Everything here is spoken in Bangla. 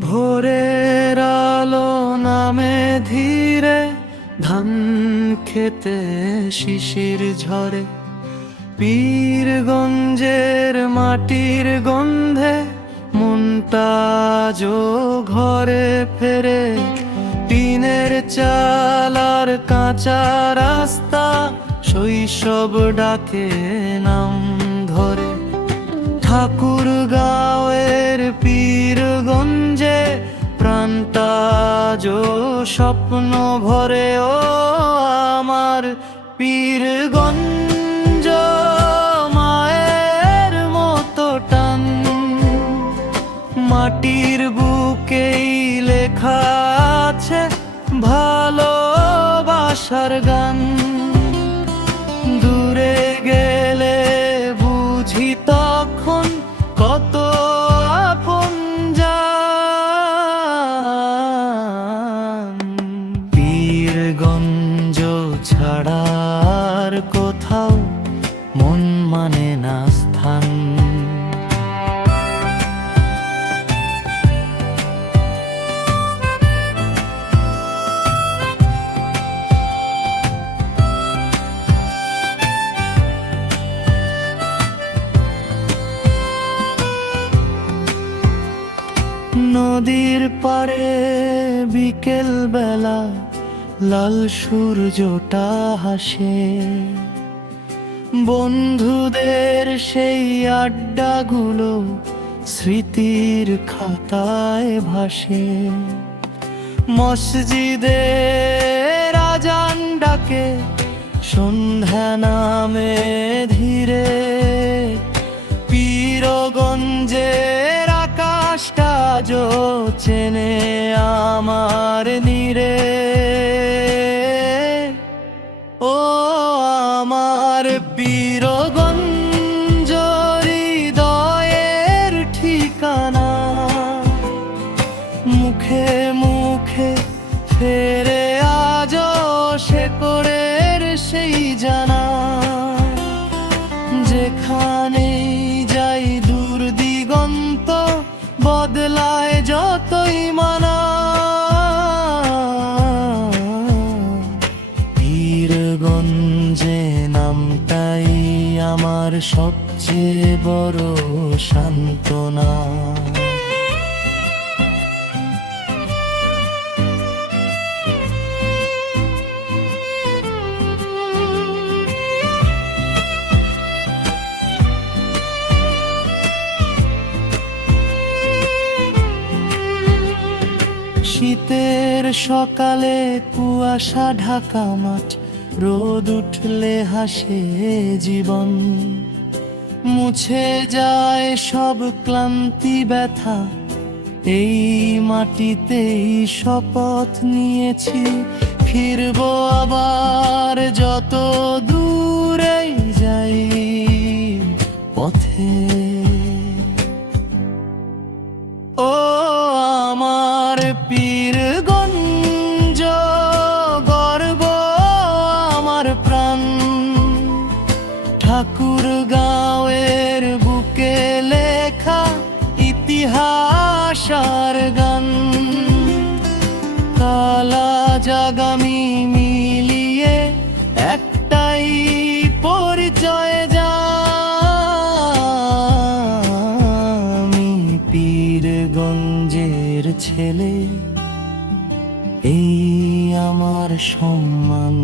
ভোরের আলো নামে ধীরে, ধান খেতে শিশির ঝরে। পীরগঞ্জের মাটির গন্ধে মনটা আজও ঘরে ফেরে। টিনের চাল আর কাঁচা রাস্তা, শৈশব ডাকে নাম ধরে। ঠাকুরগাঁওয়ের পীরগঞ্জে প্রাণটা আজও স্বপ্ন ভরে। ও আমার পীরগঞ্জ, মায়ের মতো টান। মাটির বুকেই লেখা আছে ভালোবাসার গান। দূরে গেলে বুঝি তখন কত আপন জান। পীরগঞ্জ ছাড়ার কোথাও মন মানে না স্থান। নদীর পাড়ে বিকেল বেলা লাল সূর্যটা হাসে। বন্ধুদের সেই আড্ডাগুলো স্মৃতির খাতায় ভাসে। মসজিদের আজান ডাকে, সন্ধ্যা নামে ধীরে। পীরগঞ্জের আকাশটা আজও চেনে আমার নীরে। ও আমার পীরগঞ্জ, হৃদয়ের ঠিকানা। মুখে মুখে ফেরে আজও শেকড়ের সেই জানা। যেখানেই যাই দূর দিগন্ত বদলায় যতই মানা। পীরগঞ্জে নামটাই আমার সবচেয়ে বড় সান্ত্বনা। শীতের সকালে কুয়াশা ঢাকা মাঠ, রোদ উঠলে হাসে জীবন। মুছে যায় সব ক্লান্তি ব্যথা, এই মাটিতেই শপথ নিয়েছি ফিরবো আবার যত দূরেই যাই পথে। ও আমার পীরগঞ্জ, গর্ব আমার প্রাণ। ঠাকুরগাঁওয়ের বুকে লেখা ইতিহাস আর গান। কালা জাগামি মিলিয়ে একটাই পরিচয় যা। আমি পীরগঞ্জের ছেলে, এই আমার সম্মান।